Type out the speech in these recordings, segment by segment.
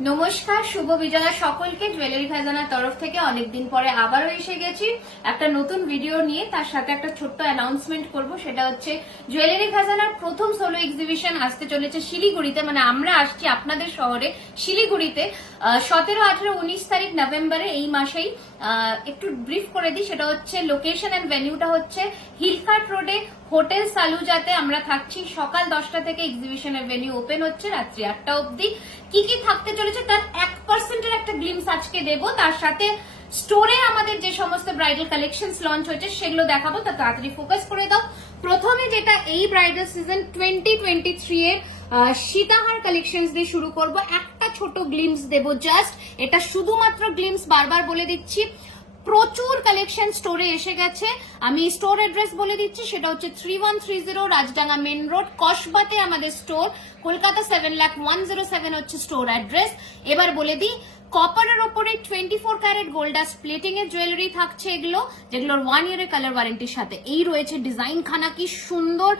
নমস্কার, শুভ বিজয়া সকলকে। জুয়েলারি খাজানার তরফ থেকে অনেকদিন পরে আবারও এসে গেছি একটা নতুন ভিডিও নিয়ে। তার সাথে একটা ছোট্ট অ্যানাউন্সমেন্ট করব, সেটা হচ্ছে জুয়েলারি খাজানার প্রথম সোলো এক্সিবিশন আসতে চলেছে শিলিগুড়িতে। মানে আমরা আসছি আপনাদের শহরে শিলিগুড়িতে 17, 18, 19 তারিখ নভেম্বরে, এই মাসেই। একটু ব্রিফ করে দিই, সেটা হচ্ছে লোকেশন এন্ড ভেন্যুটা হচ্ছে হিলকার্ট রোডে হোটেল সালুজাতে আমরা থাকছি। সকাল 10টা থেকে এক্সিবিশনের ভেন্যু ওপেন হচ্ছে রাত্রি 8টা অবধি। কি কি থাকতে চলেছে তার 1% একটা গ্লিমস আজকে দেবো। তার সাথে স্টোরে আমাদের যে সমস্ত ব্রাইডাল কালেকশনস লঞ্চ হয়েছে সেগুলো দেখাবো। তা তাড়াতাড়ি ফোকাস করে দাও। প্রথমে যেটা এই ব্রাইডাল সিজন 2023 এর সীতাহার কালেকশনস দিয়ে শুরু করব। একটা ছোট গ্লিমস দেবো জাস্ট, এটা শুধুমাত্র গ্লিমস, বারবার বলে দিচ্ছি। প্রচুর কালেকশন স্টোরে এসে গেছে। আমি স্টোর অ্যাড্রেস বলে দিচ্ছি, সেটা হচ্ছে 3130 রাজডাঙ্গা মেন রোড, কসবাতে আমাদের স্টোর। কলকাতা 7,01,07 হচ্ছে স্টোর অ্যাড্রেস। এবার বলে দিই, কপারের ওপরে 24 ক্যারেট গোল্ডাস প্লেটিং এর জুয়েলারি থাকছে এগুলো, যেগুলোর 1 ইয়ারের কালার ওয়ারেন্টির সাথে। এই রয়েছে ডিজাইন খানা, কি সুন্দর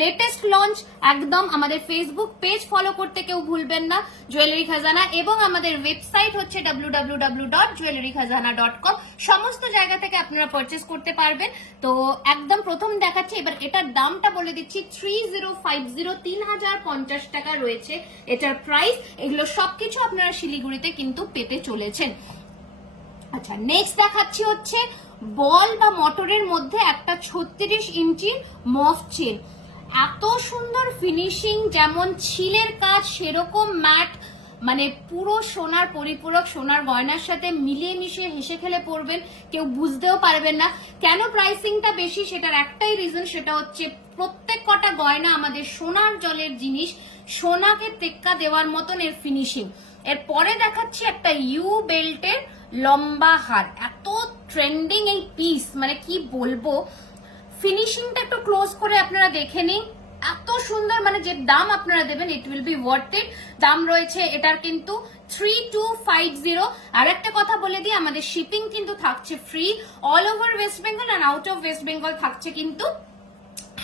লেটেস্ট লঞ্চ একদম। আমাদের ফেসবুক পেজ ফলো করতে কেউ ভুলবেন না, জুয়েলারি খাজানা। এবং আমাদের ওয়েবসাইট হচ্ছে www.jewellerykhazana.com। সমস্ত জায়গা থেকে আপনারা পারচেস করতে পারবেন। তো একদম প্রথম দেখাচ্ছি। এবার এটার দামটা বলে দিচ্ছি, 3050 টাকা রয়েছে এটার প্রাইস। এগুলো সবকিছু আপনারা শিলিগুড়িতে কিন্তু পেতে চলেছেন। আচ্ছা, নেক্সট দেখাচ্ছি হচ্ছে বল বা মোটরের মধ্যে একটা 36 ইঞ্চির মফ চেন। এত সুন্দর ফিনিশিং, যেমন ছিলের কাজ সেরকম ম্যাট, মানে পুরো সোনার পরিপূরক, সোনার গয়নার সাথে মিলিয়ে মিশিয়ে হেসে খেলে পড়বেন, কেউ বুঝতেও পারবেন না। কেন প্রাইসিংটা বেশি সেটার একটাই রিজন, সেটা হচ্ছে প্রত্যেক কটা গয়না আমাদের সোনার জলের জিনিস, সোনাকে টেক্কা দেওয়ার মতন এর ফিনিশিং। এরপরে দেখাচ্ছি একটা ইউ বেল্টের লম্বা হার। এত ট্রেন্ডিং এই পিস, মানে কি বলবো, ফিনিশিংটা একটু ক্লোজ করে আপনারা দেখে নিন। এত সুন্দর, মানে যে দাম আপনারা দেবেন it will be worth it. দাম রয়েছে এটার কিন্তু 3250। আর একটা কথা বলে দিই, আমাদের শিপিং কিন্তু থাকছে free. All over West Bengal আর আউট অফ ওয়েস্ট বেঙ্গল থাকছে কিন্তু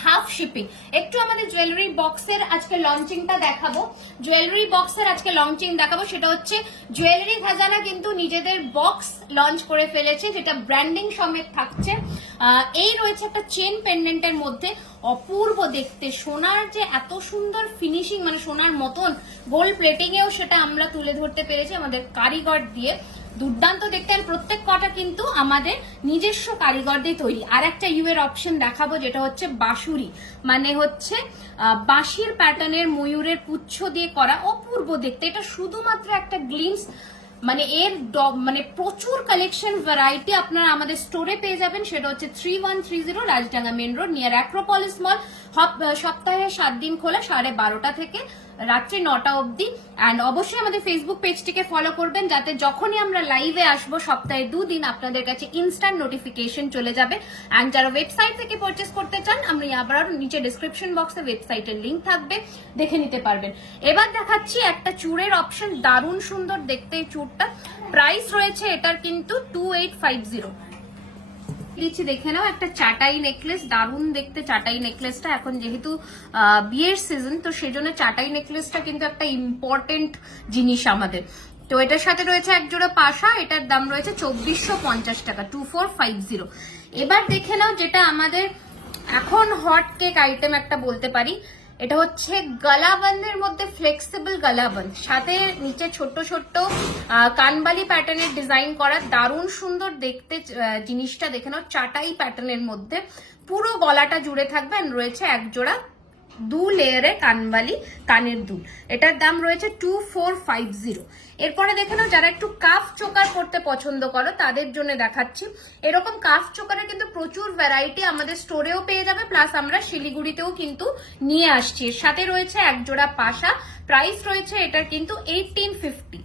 হাফ শিপিং। একটু আমাদের জুয়েলারি বক্সের আজকে লঞ্চিংটা দেখাবো। জুয়েলারি বক্সের আজকে লঞ্চিং দেখাবো, সেটা হচ্ছে জুয়েলারি খাজানা কিন্তু নিজেদের বক্স লঞ্চ করে ফেলেছে, যেটা ব্র্যান্ডিং সমেত থাকছে। এই রয়েছে একটা চেন পেন্ডেন্টের মধ্যে, অপূর্ব দেখতে, সোনার যে এত সুন্দর ফিনিশিং, মানে সোনার মতন গোল্ড প্লেটিং এও সেটা আমরা তুলে ধরতে পেরেছি আমাদের কারিগর দিয়ে। দুর্দান্ত দেখতে। আর প্রত্যেক কটা কিন্তু আমাদের নিজস্ব কারিগর দিয়ে তৈরি। আর একটা ইউ এর অপশন দেখাবো, যেটা হচ্ছে বাঁশুরি, মানে হচ্ছে বাঁশির প্যাটার্নের ময়ূরের পুচ্ছ দিয়ে করা, অপূর্ব দেখতে। এটা শুধুমাত্র একটা গ্লিমস, মানে এর মানে প্রচুর কালেকশন ভ্যারাইটি আপনারা আমাদের স্টোরে পেয়ে যাবেন। সেটা হচ্ছে 3130 Rajdanga main road, near Acropolis mall. সপ্তাহে 7 দিন খোলা, 12:30 থেকে রাত্রি 9টা অবধি। অ্যান্ড অবশ্যই আমাদের ফেসবুক পেজটিকে ফলো করবেন, যাতে যখনই আমরা লাইভে আসবো সপ্তাহে 2 দিন আপনাদের কাছে ইনস্ট্যান্ট নোটিফিকেশন চলে যাবে। অ্যান্ড যারা ওয়েবসাইট থেকে পারচেস করতে চান, আমরা আবার নিচে ডিসক্রিপশন বক্সে ওয়েবসাইটের লিঙ্ক থাকবে, দেখে নিতে পারবেন। এবার দেখাচ্ছি একটা চূড়ের অপশন, দারুণ সুন্দর দেখতে এই চূড়টা। প্রাইস রয়েছে এটার কিন্তু 2850 দিচ্ছি, দেখে নাও। একটা চাটাই নেকলেস, দারুণ দেখতে চাটাই নেকলেসটা। এখন যেহেতু বিয়ের সিজন, তো সেই জন্য চাটাই নেকলেসটা কিন্তু একটা ইম্পর্টেন্ট জিনিস আমাদের। তো এটার সাথে রয়েছে এক জোড়া পাশা, এটার দাম রয়েছে 2450 টাকা, 2450। এবার দেখে নাও যেটা আমাদের এখন হট কেক আইটেম একটা বলতে পারি, এটা হচ্ছে গলাবন্ধের মধ্যে ফ্লেক্সিবল গলাবন্ধ, সাথে নিচে ছোট্ট ছোট্ট কানবালি প্যাটার্নের ডিজাইন করা, দারুণ সুন্দর দেখতে জিনিসটা। দেখে নাও, চাটাই প্যাটার্নের মধ্যে পুরো গলাটা জুড়ে থাকবে। রয়েছে এক জোড়া 2 লেয়ারের কানবালি কানের দুল, এটার দাম রয়েছে 2450। এরপরে দেখে নাও, যারা একটু কাফ চোকার পরতে পছন্দ করো তাদের জন্য দেখাচ্ছি। এরকম কাফ চোকারে কিন্তু প্রচুর ভ্যারাইটি আমাদের স্টোরেও পেয়ে যাবে, প্লাস আমরা শিলিগুড়িতেও কিন্তু নিয়ে আসছি। এর সাথে রয়েছে এক জোড়া পাশা, প্রাইস রয়েছে এটার কিন্তু 1850।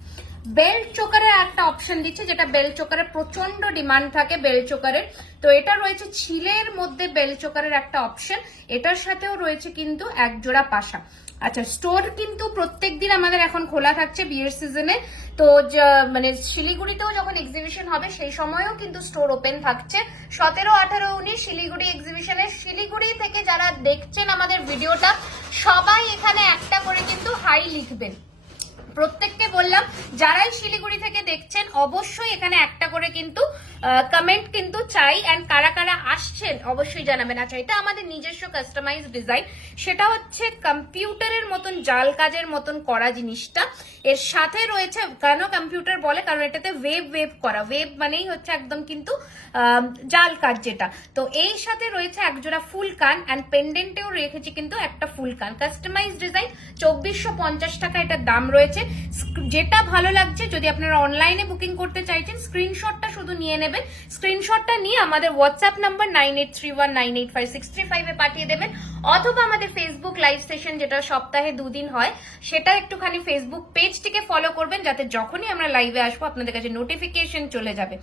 বেল্ট চোকারের একটা অপশন দিচ্ছে, যেটা বেল্ট চোকারের প্রচন্ড ডিমান্ড থাকে বেল্ট চোকারের। তো এটা রয়েছে ছিলের মধ্যে বেল্ট চোকারের একটা অপশন, এটার সাথেও রয়েছে কিন্তু এক জোড়া পাশা। আচ্ছা, স্টোর কিন্তু প্রত্যেকদিন আমাদের এখন খোলা থাকছে বিয়ের সিজনে। তো মানে শিলিগুড়িতেও যখন এক্সিবিশন হবে সেই সময়ও কিন্তু স্টোর ওপেন থাকছে। 17, 18, 19 শিলিগুড়ি এক্সিবিশনে। শিলিগুড়ি থেকে যারা দেখছেন আমাদের ভিডিওটা, সবাই এখানে একটা করে কিন্তু হাই লিখবেন। প্রত্যেককে বললাম শিলিগুড়ি থেকে দেখছেন অবশ্যই এখানে একটা করে কিন্তু কমেন্ট কিন্তু চাই, এন্ড কারা কারা আসছেন অবশ্যই জানাবেন। আচ্ছা, এটা আমাদের নিজস্ব কাস্টমাইজ ডিজাইন, সেটা হচ্ছে কম্পিউটারের মতন জাল কাজের মতন করা জিনিসটা। এর সাথে রয়েছে, কেন কম্পিউটার বলে, কারণ এটাতে ওয়েব করা, ওয়েব মানেই হচ্ছে একদম কিন্তু জাল কাজ যেটা। তো এই সাথে রয়েছে একজোড়া ফুল কান, অ্যান্ড পেন্ডেন্টেও রেখেছি কিন্তু একটা ফুল কান। কাস্টমাইজ ডিজাইন 2450 টাকা এটার দাম রয়েছে। যেটা ভালো লাগছে, যদি আপনারা অনলাইনে বুকিং করতে চাইছেন, স্ক্রিনশটটা শুধু নিয়ে নেবেন। স্ক্রিনশটটা নিয়ে আমাদের হোয়াটসঅ্যাপ নাম্বার 9831985635 এ পাঠিয়ে দেবেন, অথবা আমাদের ফেসবুক লাইভ সেশন যেটা সপ্তাহে 2 দিন হয়, সেটা একটুখানি ফেসবুক পেজটিকে ফলো করবেন, যাতে যখনই আমরা লাইভে আসবো আপনাদের কাছে নোটিফিকেশন চলে যাবে।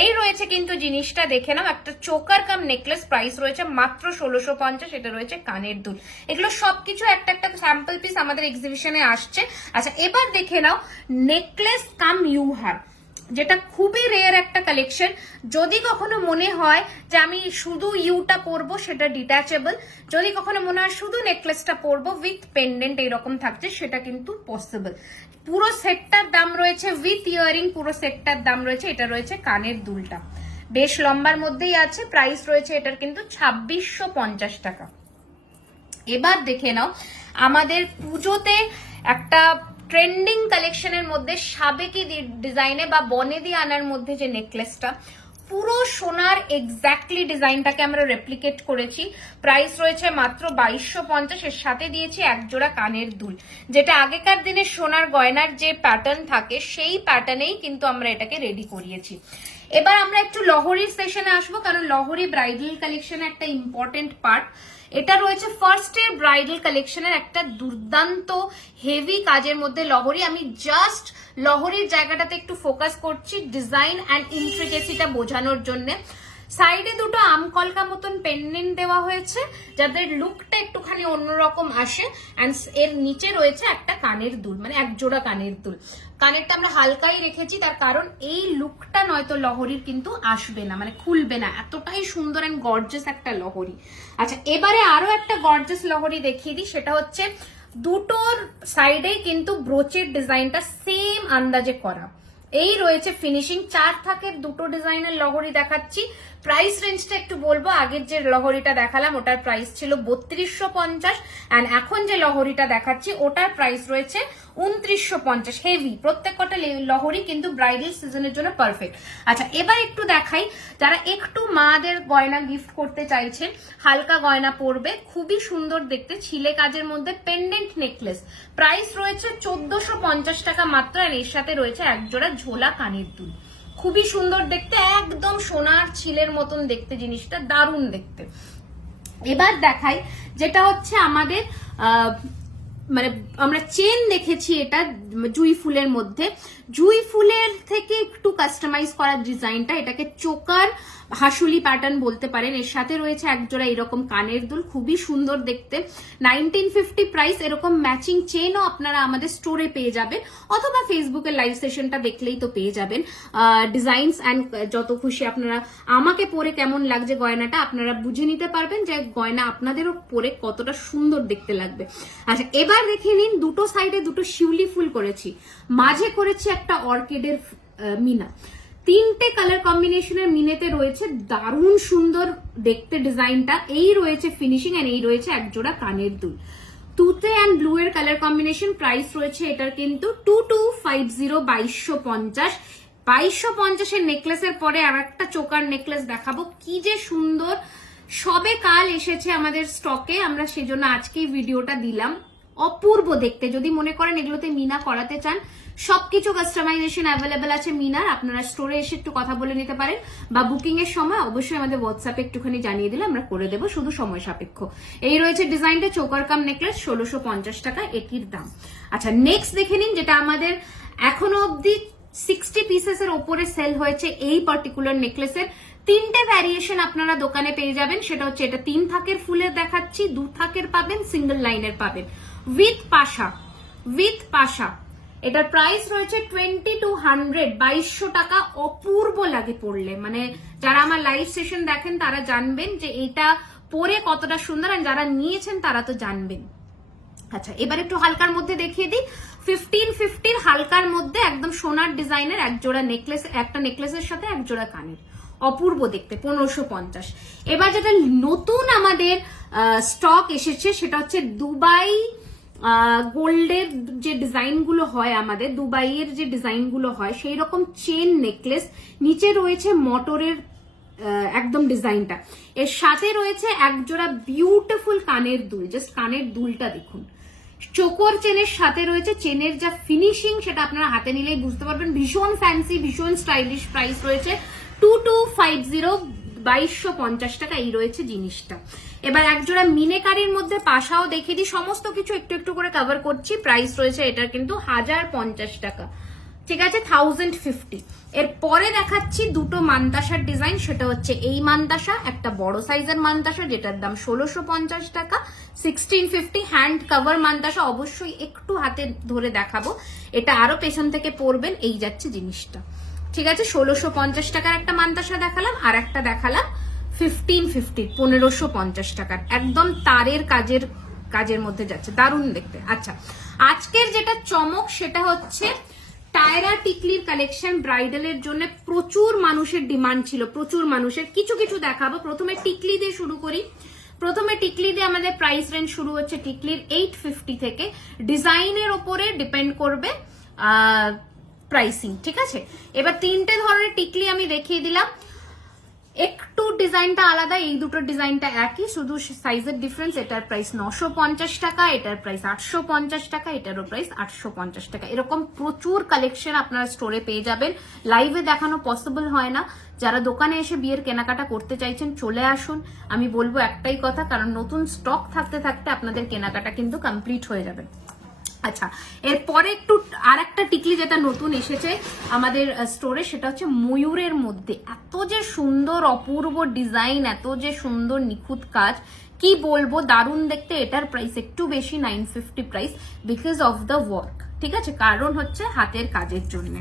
এই রয়েছে কিন্তু জিনিসটা দেখে নাও, একটা চোকার কাম নেকলেস, প্রাইস রয়েছে মাত্র 1650। এটা রয়েছে কানের দুল। এগুলো সবকিছু একটা একটা স্যাম্পল পিস আমাদের এক্সিবিশনে আসছে। আচ্ছা, এবার দেখে নাও নেকলেস কাম ইউহার, যেটা খুবই রেয়ার একটা কালেকশন। যদি কখনো মনে হয় যে আমি শুধু ইউটা পরবো, সেটা ডিট্যাচেবল। যদি কখনো মনে হয় শুধু নেকলেসটা পরবো উইথ পেন্ডেন্ট এরকম থাকছে, সেটা কিন্তু পসিবল। পুরো সেটটার দাম রয়েছে উইথ ইয়ারিং, পুরো সেটটার দাম রয়েছে। এটা রয়েছে কানের দুলটা, বেশ লম্বার মধ্যেই আছে। প্রাইস রয়েছে এটার কিন্তু 2650 টাকা। এবার দেখে নাও আমাদের পুজোতে একটা ট্রেন্ডিং কালেকশনের মধ্যে সাবেকি ডিজাইনে বা বনেদি আনার মধ্যে যে নেকলেসটা, পুরো সোনার এক্স্যাক্টলি ডিজাইনটাকে আমরা রেপ্লিকেট করেছি। প্রাইস রয়েছে মাত্র 2250। এর সাথে দিয়েছি এক জোড়া কানের দুল, যেটা আগেকার দিনে সোনার গয়নার যে প্যাটার্ন থাকে সেই প্যাটার্নেই কিন্তু আমরা এটাকে রেডি করিয়েছি। এবার আমরা একটু লহরির সেশনে আসবো, কারণ লহরি ব্রাইডাল কালেকশনের একটা ইম্পর্টেন্ট পার্ট। এটা রয়েছে ফার্স্ট এর ব্রাইডাল কালেকশনের একটা দুর্দান্ত হেভি কাজের মধ্যে লহরি। আমি জাস্ট লহরির জায়গাটাতে একটু ফোকাস করছি ডিজাইন অ্যান্ড ইন্ট্রিকেসিটা বোঝানোর জন্য। সাইডে দুটো আমকলকা মতন পেন্ডেন্ট দেওয়া হয়েছে, যাদের লুকটা একটুখানি অন্যরকম আসে। অ্যান্ড এর নিচে রয়েছে একটা কানের দুল, মানে এক জোড়া কানের দুল। কানেরটা আমরা হালকাই রেখেছি, তার কারণ এই লুকটা নয়তো লহরির কিন্তু আসবে না, মানে খুলবে না। এতটাই সুন্দর অ্যান্ড গর্জাস একটা লহরি। আচ্ছা, এবারে আরো একটা গর্জাস লহরি দেখিয়ে দিই, সেটা হচ্ছে দুটোর সাইডেই কিন্তু ব্রোচের ডিজাইনটা সেম আন্দাজে করা। এই রয়েছে ফিনিশিং। 4 থাকের দুটো ডিজাইনের লহরি দেখাচ্ছি। প্রাইস রেঞ্জটা একটু বলবো, আগের যে লহরিটা দেখালাম ওটার প্রাইস ছিল 3250, এন্ড এখন যে লহরিটা দেখাচ্ছি ওটার প্রাইস রয়েছে 2950। হেভি প্রত্যেক কটা লহরি কিন্তু ব্রাইডাল সিজনের জন্য পারফেক্ট। আচ্ছা, এবার একটু দেখাই যারা একটু মাদের গয়না গিফট করতে চাইছেন, হালকা গয়না পরবে, খুবই সুন্দর দেখতে ছিলে কাজের মধ্যে পেন্ডেন্ট নেকলেস। প্রাইস রয়েছে 1450 টাকা মাত্র, আর এর সাথে রয়েছে এক জোড়া ঝোলা কানের দুল। খুবই সুন্দর দেখতে, একদম সোনার ছিলের মতন দেখতে, জিনিসটা দারুণ দেখতে। এবার দেখাই যেটা হচ্ছে আমাদের মানে আমরা চেন দেখেছি, এটা জুই ফুলের মধ্যে। জুই ফুলের থেকে একটু কাস্টমাইজ করা ডিজাইনটা, এটাকে চোকার হাসুলি প্যাটার্ন বলতে পারেন। এর সাথে রয়েছে একজোড়া এরকম কানের দুল, খুবই সুন্দর দেখতে। 1950 প্রাইস। এরকম ম্যাচিং চেনও আপনারা আমাদের স্টোরে পেয়ে যাবেন, অথবা ফেসবুকের লাইভ সেশনটা দেখলেই তো পেয়ে যাবেন। ডিজাইনস অ্যান্ড যত খুশি আপনারা, আমাকে পরে কেমন লাগছে গয়নাটা আপনারা বুঝে নিতে পারবেন যে গয়না আপনাদেরও পরে কতটা সুন্দর দেখতে লাগবে। আচ্ছা, এবার দেখে নিন, দুটো সাইডে দুটো শিউলি ফুল করেছি, মাঝে করেছি একটা অর্কিডের মিনা। 3টে কালার কম্বিনেশনের মিনেতে রয়েছে, দারুণ সুন্দর দেখতে ডিজাইনটা। এই রয়েছে ফিনিশিং, এন্ড এই রয়েছে একজোড়া কানের দুল। তুতে অ্যান্ড ব্লু এর কালার কম্বিনেশন। প্রাইস রয়েছে এটার কিন্তু 2250, 2250। 2250 এর নেকলেসের পরে আর একটা চোকার নেকলেস দেখাবো, কি যে সুন্দর। সবে কাল এসেছে আমাদের স্টকে, আমরা সেজন্য আজকেই ভিডিওটা দিলাম। অপূর্ব দেখতে। যদি মনে করেন এগুলোতে মিনা করাতে চান, সবকিছু কাস্টমাইজেশন অ্যাভেলেবেল আছে মিনার। আপনারা স্টোরে এসে একটু কথা বলে নিতে পারেন, বা বুকিং এর সময় অবশ্যই আমাদের হোয়াটসঅ্যাপে একটুখানি জানিয়ে দিলে আমরা করে দেবো, শুধু সময় সাপেক্ষ। এই রয়েছে ডিজাইনটা, চোকার কাম নেকলেস, 1650 টাকা এটির দাম। আচ্ছা, নেক্সট দেখে নিন, যেটা আমাদের এখনো অব্দি 60 পিসেস এর ওপরে সেল হয়েছে এই পার্টিকুলার নেকলেসের। 3টে ভ্যারিয়েশন আপনারা দোকানে পেয়ে যাবেন। সেটা হচ্ছে এটা 3 থাকের ফুলের দেখাচ্ছি, 2 থাকের পাবেন, সিঙ্গেল লাইনের পাবেন, উইথ পাশা। উইথ পাশা এটার প্রাইস রয়েছে 2200, 2200 টাকা। অপূর্ব লাগে পরলে, মানে যারা আমার লাইভ সেশন দেখেন তারা জানবেন যে এটা পরে কতটা সুন্দর, আর যারা নিয়েছেন তারা তো জানবেন। আচ্ছা, এবার একটু হালকার মধ্যে দেখিয়ে দিই। 1550 হালকার মধ্যে একদম সোনার ডিজাইনের এক জোড়া নেকলেস, একটা নেকলেসের সাথে এক জোড়া কানের, অপূর্ব দেখতে, 1550। এবার যেটা নতুন আমাদের স্টক এসেছে সেটা হচ্ছে দুবাই গোল্ডের যে ডিজাইন গুলো হয়, আমাদের দুবাইয়ের যে ডিজাইন গুলো হয় সেই রকম চেন নেকলেস, নিচে রয়েছে মটরের একদম ডিজাইনটা, এর সাথে রয়েছে এক জোড়া বিউটিফুল কানের দুল। জাস্ট কানের দুলটা দেখুন, চোকর চেনের সাথে রয়েছে, চেনের যা ফিনিশিং সেটা আপনারা হাতে নিলেই বুঝতে পারবেন, ভীষণ ফ্যান্সি, ভীষণ স্টাইলিশ। প্রাইস রয়েছে 2250, 2250 টাকা এই রয়েছে জিনিসটা। এবার একজোড়া মিনেকারির মধ্যে পাশাও দেখিয়ে দিই, সমস্ত কিছু একটু একটু করে কভার করছি। প্রাইস রয়েছে এটার কিন্তু 1050 টাকা, ঠিক আছে, 1050। এর পরে দেখাচ্ছি দুটো মান্তাসার ডিজাইন, সেটা হচ্ছে এই মান্তাসা, একটা বড় সাইজের মান্তাসা যেটার দাম 1650 টাকা, 1650 হ্যান্ড কভার মান্তাসা। অবশ্যই একটু হাতে ধরে দেখাবো, এটা আরো পেছন থেকে পরবেন, এই যাচ্ছে জিনিসটা, ঠিক আছে। 1650 টাকার একটা মান্তাসা দেখালাম, আর একটা দেখালাম 1550, 1550 টাকার, একদম তারের কাজের মধ্যে যাচ্ছে, দারুণ দেখতে। আচ্ছা, আজকের যেটা চমক সেটা হচ্ছে টায়রা টিকলির কালেকশন। ব্রাইডালের জন্য প্রচুর মানুষের ডিমান্ড ছিল, প্রচুর মানুষের, কিছু কিছু দেখাবো। প্রথমে টিকলি দিয়ে শুরু করি। প্রথমে টিকলি দিয়ে আমাদের প্রাইস রেঞ্জ শুরু হচ্ছে টিকলির 850 থেকে, ডিজাইনের ওপরে ডিপেন্ড করবে প্রাইসিং, ঠিক আছে। এবার তিনটে ধরনের টিকলি আমি দেখিয়ে দিলাম, একটু ডিজাইনটা আলাদা, এই দুটো ডিজাইনটা একই, শুধু সাইজের ডিফারেন্স। এটার প্রাইস 950 টাকা, এটার প্রাইস 850 টাকা, এটারও প্রাইস 850 টাকা। এরকম প্রচুর কালেকশন আপনারা স্টোরে পেয়ে যাবেন, লাইভে দেখানো পসিবল হয় না। যারা দোকানে এসে বিয়ের কেনাকাটা করতে চাইছেন চলে আসুন, আমি বলবো একটাই কথা, কারণ নতুন স্টক থাকতে থাকতে আপনাদের কেনাকাটা কিন্তু কমপ্লিট হয়ে যাবে। আচ্ছা, এরপরে একটু আর একটা টিকলি যেটা নতুন এসেছে আমাদের স্টোরে, সেটা হচ্ছে ময়ূরের মধ্যে। এত যে সুন্দর অপূর্ব ডিজাইন, এত যে সুন্দর নিখুঁত কাজ, কি বলবো, দারুণ দেখতে। এটার প্রাইস একটু বেশি, 950 price, because of the work, ঠিক আছে, কারণ হচ্ছে হাতের কাজের জন্য।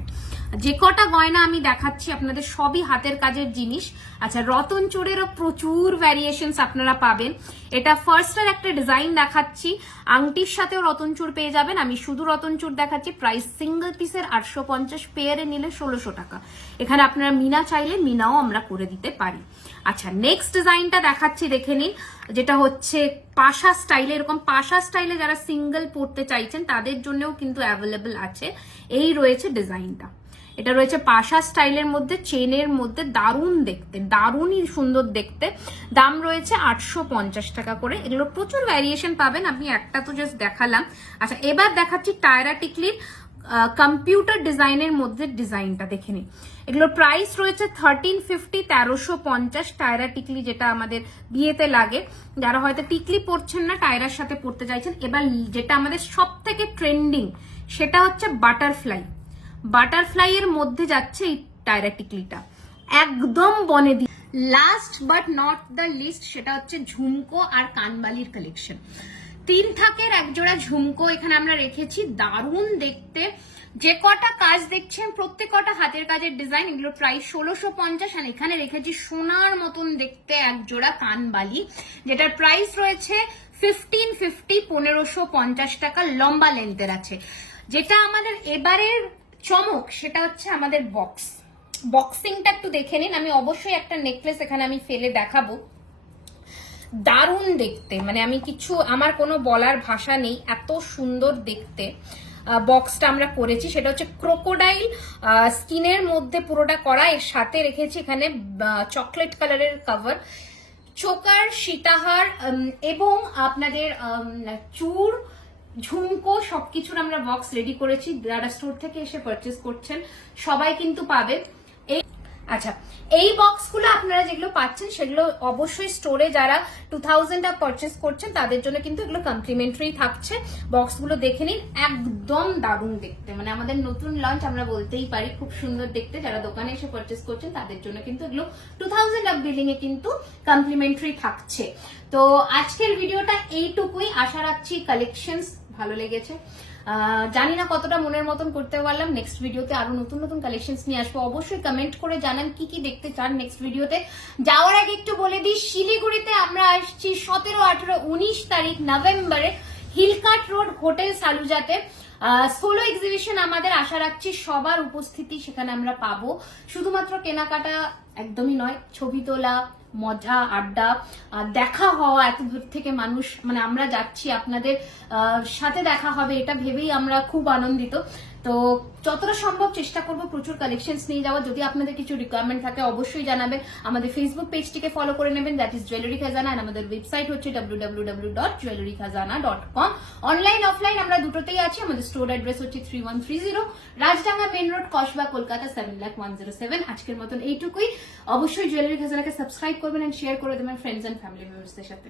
যে কটা গয়না আমি দেখাচ্ছি আপনাদের সবই হাতের কাজের জিনিস। আচ্ছা, রতন চূড়েরও প্রচুর ভ্যারিয়েশনস আপনারা পাবেন। এটা ফার্স্টের একটা ডিজাইন দেখাচ্ছি, আংটির সাথেও রতন চূড় পেয়ে যাবেন। আমি শুধু রতন চূড় দেখাচ্ছি, প্রাইস সিঙ্গেল পিসের 850, পেয়ারে নিলে 1600 টাকা। এখানে আপনারা মিনা চাইলে মিনাও আমরা করে দিতে পারি। আচ্ছা, নেক্সট ডিজাইনটা দেখাচ্ছি, দেখে নিন, যেটা হচ্ছে পাশা স্টাইলে। এরকম পাশা স্টাইলে যারা সিঙ্গেল পরতে চাইছেন তাদের জন্যও কিন্তু অ্যাভেলেবল আছে। এই রয়েছে ডিজাইনটা, এটা রয়েছে পাশা স্টাইলের মধ্যে, চেনের মধ্যে, দারুণ দেখতে, দারুণই সুন্দর দেখতে। দাম রয়েছে 850 টাকা করে। এগুলো প্রচুর ভ্যারিয়েশন পাবেন, আমি একটা তো জাস্ট দেখালাম। আচ্ছা, এবার দেখাচ্ছি টায়রা টিকলির কম্পিউটার ডিজাইনের মধ্যে ডিজাইনটা, দেখে নিন। এগুলোর প্রাইস রয়েছে 1350, 1350। টায়রা টিকলি যেটা আমাদের বিয়েতে লাগে, যারা হয়তো টিকলি পরছেন না, টায়রার সাথে পরতে চাইছেন। এবার যেটা আমাদের সব থেকে ট্রেন্ডিং সেটা হচ্ছে বাটারফ্লাই। বাটারফ্লাই এর মধ্যে যাচ্ছে এই টায়রা টিকলিটা, একদম বনে দি। Last but not the least, সেটা হচ্ছে ঝুমকো আর কানবালির কালেকশন। 3 থাকের একজোড়া ঝুমকো এখানে আমরা রেখেছি, দারুণ দেখতে। যে কটা কাজ দেখছেন প্রত্যেক কটা হাতের কাজের ডিজাইন। এগুলো প্রাইস 1650। আর এখানে রেখেছি সোনার মতন দেখতে একজোড়া কানবালি, যেটার প্রাইস রয়েছে 1550, 1550 টাকা, লম্বা লেন্থের আছে। যেটা আমাদের এবারের চমক সেটা হচ্ছে আমাদের বক্সিংটা একটু দেখে নিন। আমি অবশ্যই একটা নেকলেস এখানে আমি ফেলে দেখাবো, দারুণ দেখতে, মানে আমি আমার কোনো বলার ভাষা নেই, এত সুন্দর দেখতে বক্সটা আমরা করেছি। সেটা হচ্ছে ক্রোকোডাইল স্কিনের মধ্যে পুরোটা করা, এর সাথে রেখেছি এখানে চকলেট কালারের কভার, চোকার, সীতাহার এবং আপনাদের চূড়, ঝুমকো, সবকিছুর আমরা বক্স রেডি করেছি। যারা স্টোর থেকে এসে পারচেস করছেন সবাই কিন্তু পাবে। আচ্ছা, এই বক্সগুলো আপনারা যেগুলো পাচ্ছেন সেগুলো অবশ্যই স্টোরে যারা 2000 আপ পারচেস করছেন তাদের জন্য কিন্তু এগুলো কমপ্লিমেন্টারি থাকছে। বক্সগুলো দেখে নিন, একদম দারুণ দেখতে, মানে আমাদের নতুন লঞ্চ আমরা বলতেই পারি, খুব সুন্দর দেখতে। যারা দোকানে এসে পারচেস করছেন তাদের জন্য কিন্তু এগুলো 2000 আপ বিলিং এ কিন্তু কমপ্লিমেন্টারি থাকছে। তো আজকের ভিডিওটা এইটুকুই, আশা রাখছি কালেকশনস ভালো লেগেছে। জানি না কতটা মনের মতন করতে পারলাম। নেক্সট ভিডিওতে আরো নতুন নতুন কালেকশনস নিয়ে আসবো। অবশ্যই কমেন্ট করে জানান কি কি দেখতে চান নেক্সট ভিডিওতে। যাওয়ার আগে একটু বলে দিই, শিলিগুড়িতে আমরা আসছি 17, 18, 19 তারিখ নভেম্বরে হিলকাট রোড হোটেল সালুজাতে সোলো এক্সিবিশন আমাদের, আশা রাখছি সবার উপস্থিতি সেখানে আমরা পাবো। শুধুমাত্র কেনাকাটা একদমই নয়, ছবি তোলা, মজা, আড্ডা, দেখা হওয়া, এত দূর থেকে মানুষ, মানে আমরা যাচ্ছি আপনাদের সাথে দেখা হবে, এটা ভেবেই আমরা খুব আনন্দিত। তো যতটা সম্ভব চেষ্টা করব প্রচুর কালেকশনস নিয়ে যাওয়া। যদি আপনাদের কিছু রিকোয়ারমেন্ট থাকে অবশ্যই জানাবেন। আমাদের ফেসবুক পেজটিকে ফলো করে নেবেন, দ্যাট ইজ জুয়েলারি খাজানা, আর আমাদের ওয়েবসাইট হচ্ছে www.jewellerykhazana.com। অনলাইন অফলাইন আমরা দুটোতেই আছি। আমাদের স্টোর অ্যাড্রেস হচ্ছে 3130 রাজডাঙ্গা মেন রোড, কসবা, কলকাতা 7,01,07। আজকের মতন এইটুকুই। অবশ্যই জুয়েলারি খাজানাকে সাবস্ক্রাইব করবেন এন্ড শেয়ার করে দেবেন ফ্রেন্ডস এন্ড ফ্যামিলি মেম্বারসদের সাথে।